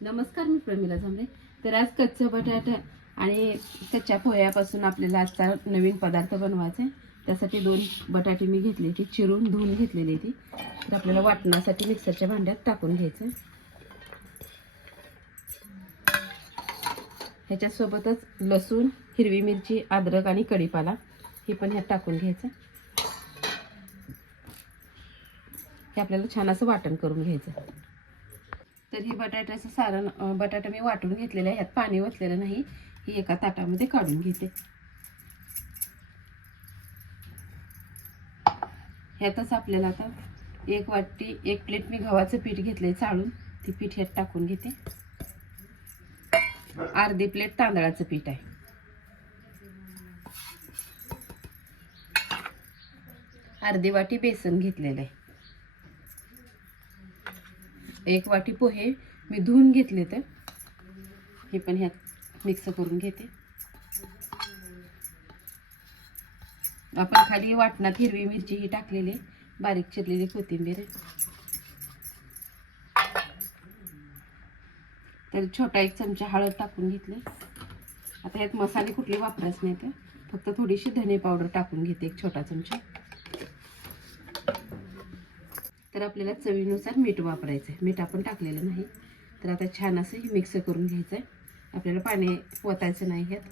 नमस्कार मी प्रमिला झांबरे तर आज कच्चा बटाटा आणि कच्च्या पोह्यापासून आपल्याला आजचा नवीन पदार्थ बनवायचा आहे. त्यासाठी दोन बटाटे मी घेतले ती चिरून धुवून घेतलेली होती. तर आपल्याला वाटण्यासाठी मिक्सरच्या भांड्यात टाकून घ्यायचं ह्याच्यासोबतच लसूण हिरवी मिरची अद्रक आणि कढीपाला हे पण ह्यात टाकून घ्यायचं हे आपल्याला छान असं वाटण करून घ्यायचं तर ही बटाट्याचं सारण बटाटा मी वाटून घेतलेला आहे ह्यात पाणी ओतलेलं नाही. ही एका ताटामध्ये काढून घेते. ह्यातच आपल्याला आता एक वाटी एक प्लेट मी गव्हाचं पीठ घेतलंय चाळून. ती पीठ ह्यात टाकून घेते. अर्धी प्लेट तांदळाचं पीठ आहे. अर्धी वाटी बेसन घेतलेलं आहे. एक वाटी पोहे मी धुवून घेतले तर. हे पण ह्यात मिक्स करून घेते. आपण खाली वाटणात हिरवी मिरची ही टाकलेली बारीक चिरलेली कोथिंबीर. तर छोटा एक चमचा हळद टाकून घेतले. आता यात मसाले कुठले वापरायचे नाही तर फक्त थोडीशी धने पावडर टाकून घेते एक छोटा चमचा. तर आपल्याला चवीनुसार मीठ वापरायचं आहे मीठ आपण टाकलेलं नाही. तर आता छान असं हे मिक्स करून घ्यायचं आहे आपल्याला पाणी ओतायचं नाही ह्यात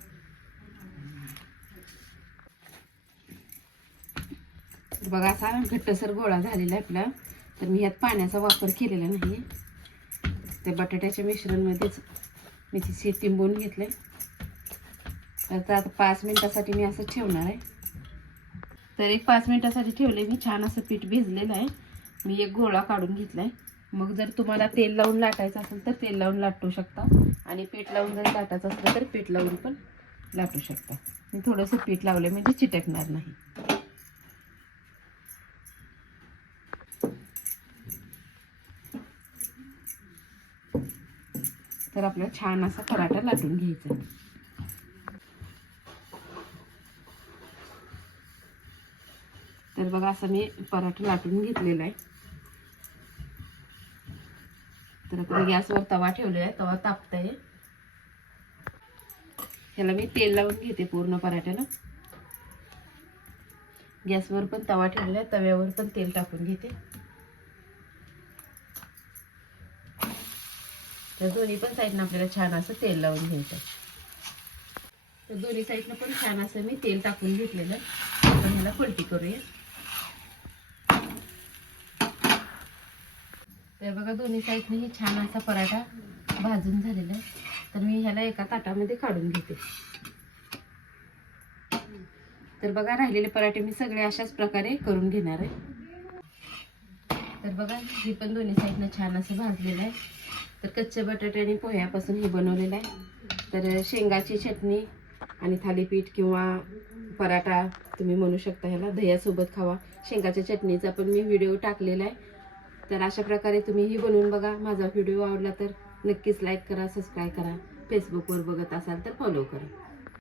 बघा असा घट्टसर गोळा झालेला आहे आपला. तर मी ह्यात पाण्याचा वापर केलेला नाही. त्या बटाट्याच्या मिश्रणमध्येच मी ती शी घेतलं आहे तर आता पाच मिनटासाठी मी असं ठेवणार आहे. तर एक पाच मिनिटासाठी ठेवले मी छान असं पीठ भिजलेलं आहे. मी एक गोळा काढून घेतलाय. मग जर तुम्हाला तेल लावून लाटायचं असेल तर तेल लावून लाटू शकता. आणि पीठ लावून जर लाटायचं असलं तर पीठ लावून पण लाटू शकता. मी थोडंसं पीठ लावलं म्हणजे चिटकणार नाही. तर आपल्याला छान असा पराठा लाटून घ्यायचा तर बघा असं मी पराठा लाटून घेतलेला आहे. तर आता गॅसवर तवा ठेवलेला आहे. तवा तापताय. ह्याला मी तेल लावून घेते पूर्ण पराठ्याला. गॅसवर पण तवा ठेवलेला आहे. तव्यावर पण तेल टाकून घेते. तर दोन्ही पण साईडनं आपल्याला छान असं तेल लावून घ्यायचं तर दोन्ही साईडनं पण छान असं मी तेल टाकून घेतलेलं आहे. आपण ह्याला पलटी करूया. तर बघा दोन्ही साईडने ही छान असा पराठा भाजून झालेला आहे. तर मी ह्याला एका ताटामध्ये काढून घेते. तर बघा राहिलेले पराठे मी सगळे अशाच प्रकारे करून घेणार आहे. तर बघा हे पण दोन्ही साईडनं छान असं भाजलेलं आहे. तर कच्चे बटाटे आणि पोह्यापासून हे बनवलेलं आहे. तर शेंगाची चटणी आणि थालीपीठ किंवा पराठा तुम्ही म्हणू शकता ह्याला दह्यासोबत खावा. शेंगाच्या चटणीचा पण मी व्हिडिओ टाकलेला आहे. तर अशा प्रकारे तुम्हीही बनवून बघा. माझा व्हिडिओ आवडला तर नक्कीच लाईक करा सबस्क्राईब करा. फेसबुकवर बघत असाल तर फॉलो करा.